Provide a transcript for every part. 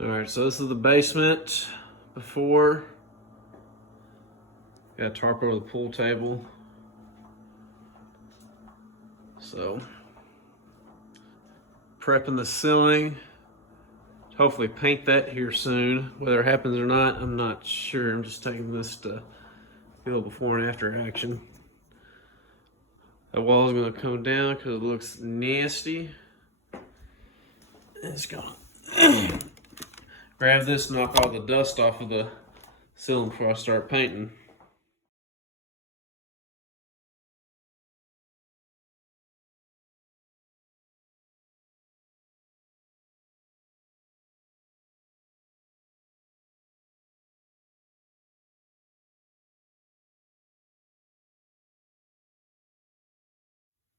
All right, so this is the basement before. Got a tarp over the pool table. So, prepping the ceiling. Hopefully paint that here soon. Whether it happens or not, I'm not sure. I'm just taking this to feel before and after action. That wall is going to come down because it looks nasty. It's gonna grab this, knock all the dust off of the ceiling before I start painting.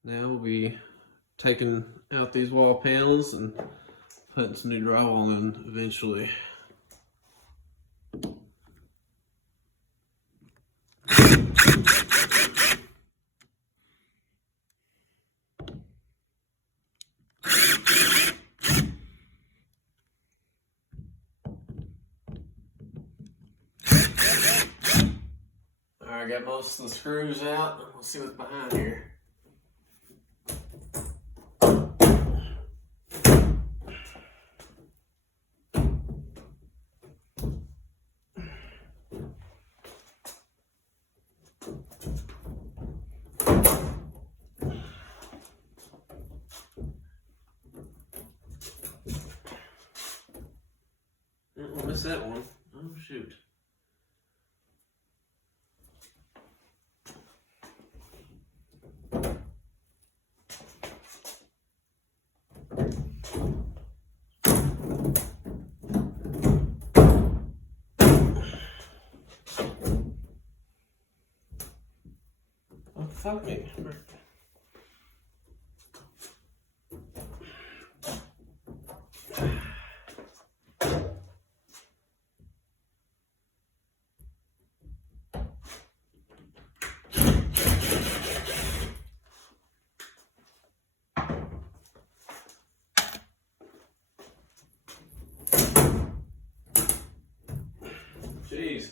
Now we'll be taking out these wall panels and putting some new drywall in eventually. Alright, got most of the screws out. Let's see what's behind here. I missed that one. Oh shoot. Oh fuck me. Jeez.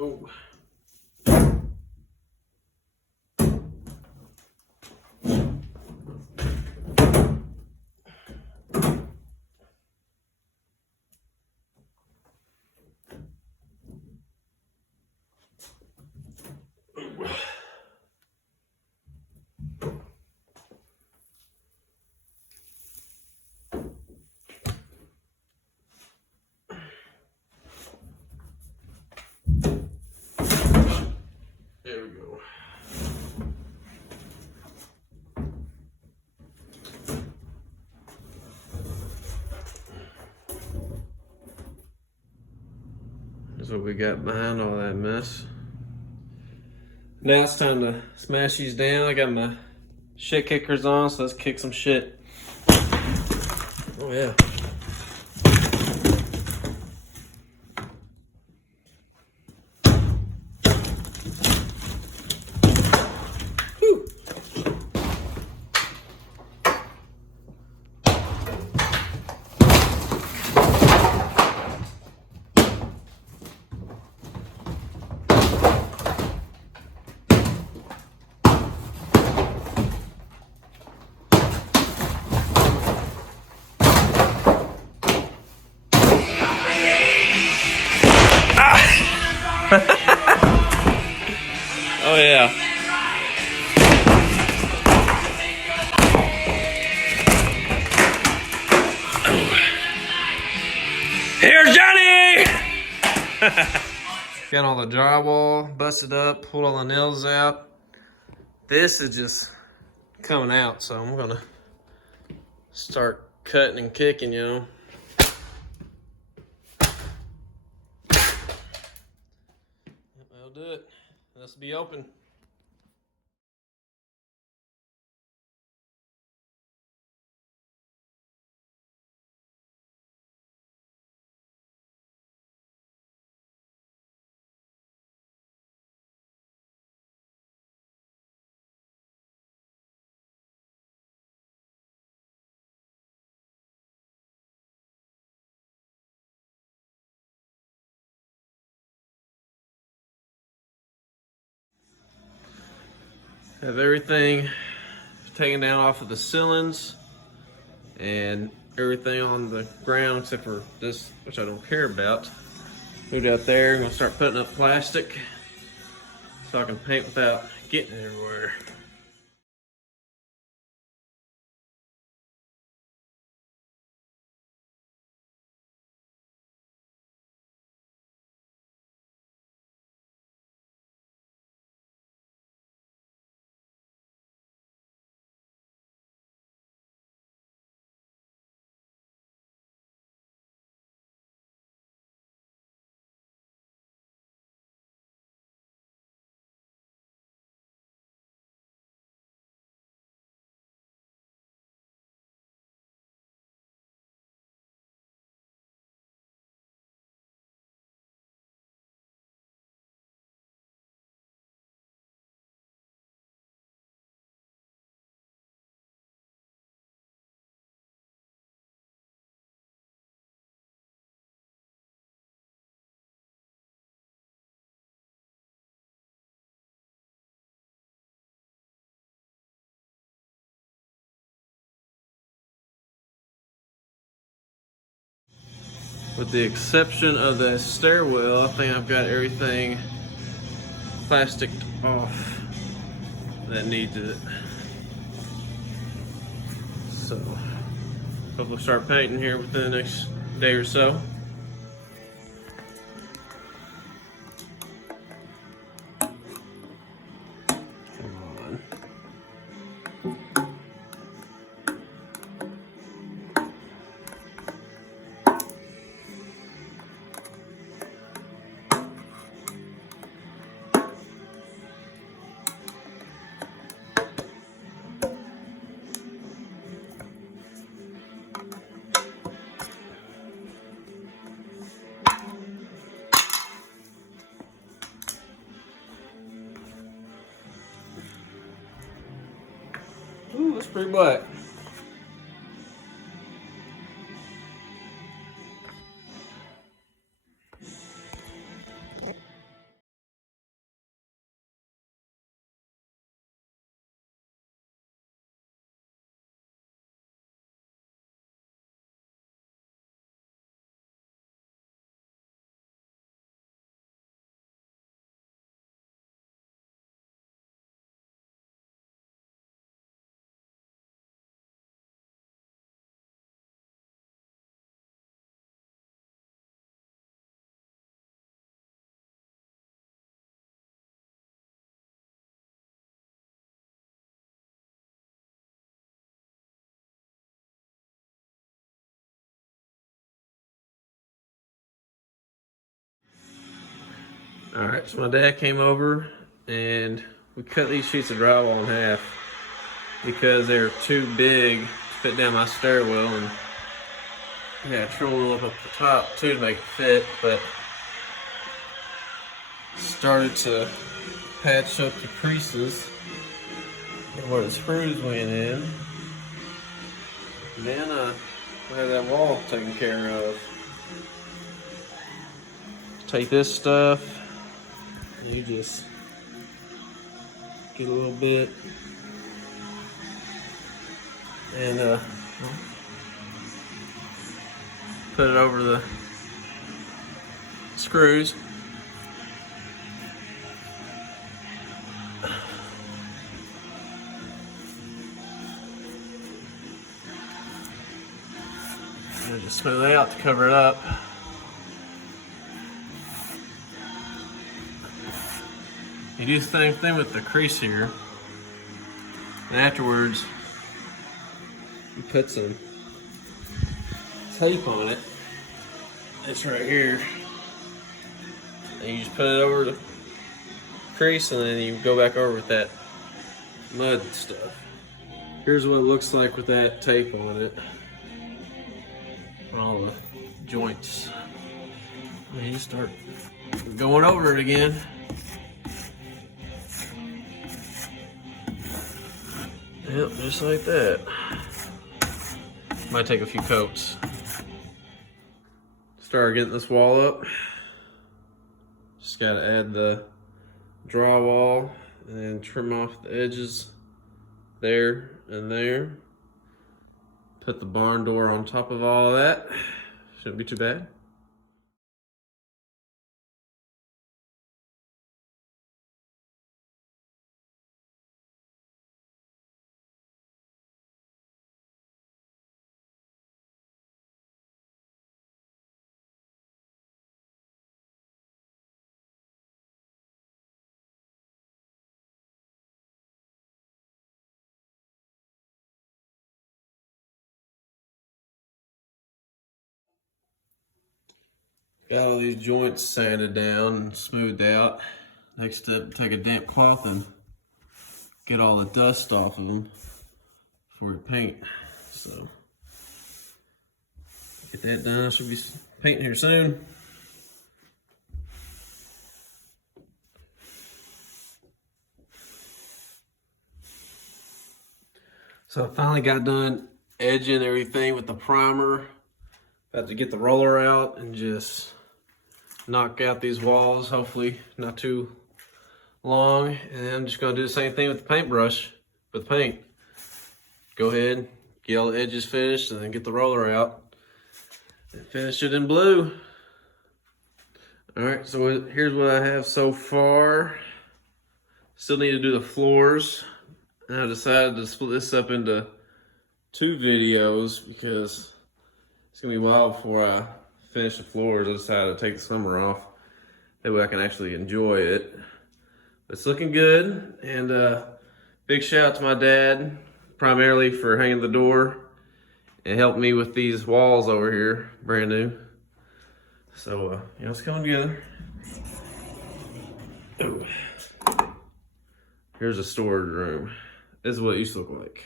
Oh. There we go. That's what we got behind all that mess. Now it's time to smash these down. I got my shit kickers on, so let's kick some shit. Oh yeah. Got all the drywall busted up, pulled all the nails out. This is just coming out, so I'm gonna start cutting and kicking, you know. That'll do it. This will be open. Have everything taken down off of the ceilings and everything on the ground except for this, which I don't care about. Moved out there. I'm gonna start putting up plastic so I can paint without getting it everywhere. With the exception of the stairwell, I think I've got everything plasticed off that needs it. So, hopefully start painting here within the next day or so. Ooh, that's pretty black. All right, so my dad came over and we cut these sheets of drywall in half because they're too big to fit down my stairwell, and yeah, trim up the top too to make it fit, but started to patch up the creases where the screws went in. And then we have that wall taken care of. Take this stuff, and you just get a little bit and put it over the screws. And just smooth it out to cover it up. You do the same thing with the crease here. And afterwards, you put some tape on it. It's right here. And you just put it over the crease and then you go back over with that mud stuff. Here's what it looks like with that tape on it. On all the joints. And you start going over it again. Yep, just like that. Might take a few coats. Start getting this wall up. Just gotta add the drywall and then trim off the edges there and there. Put the barn door on top of all of that. Shouldn't be too bad. Got all these joints sanded down and smoothed out. Next step, take a damp cloth and get all the dust off of them before you paint. So, get that done. I should be painting here soon. So I finally got done edging everything with the primer. About to get the roller out and just knock out these walls, hopefully not too long. And then I'm just gonna do the same thing with the paintbrush, with paint. Go ahead, get all the edges finished and then get the roller out and finish it in blue. All right, so here's what I have so far. Still need to do the floors. And I decided to split this up into 2 videos because it's gonna be a while before I finish the floors. I decided to take the summer off. That way I can actually enjoy it. It's looking good, and big shout out to my dad, primarily for hanging the door and helping me with these walls over here, brand new. So, it's coming together. Ooh. Here's a storage room. This is what it used to look like.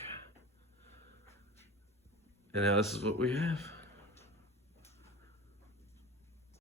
And now this is what we have.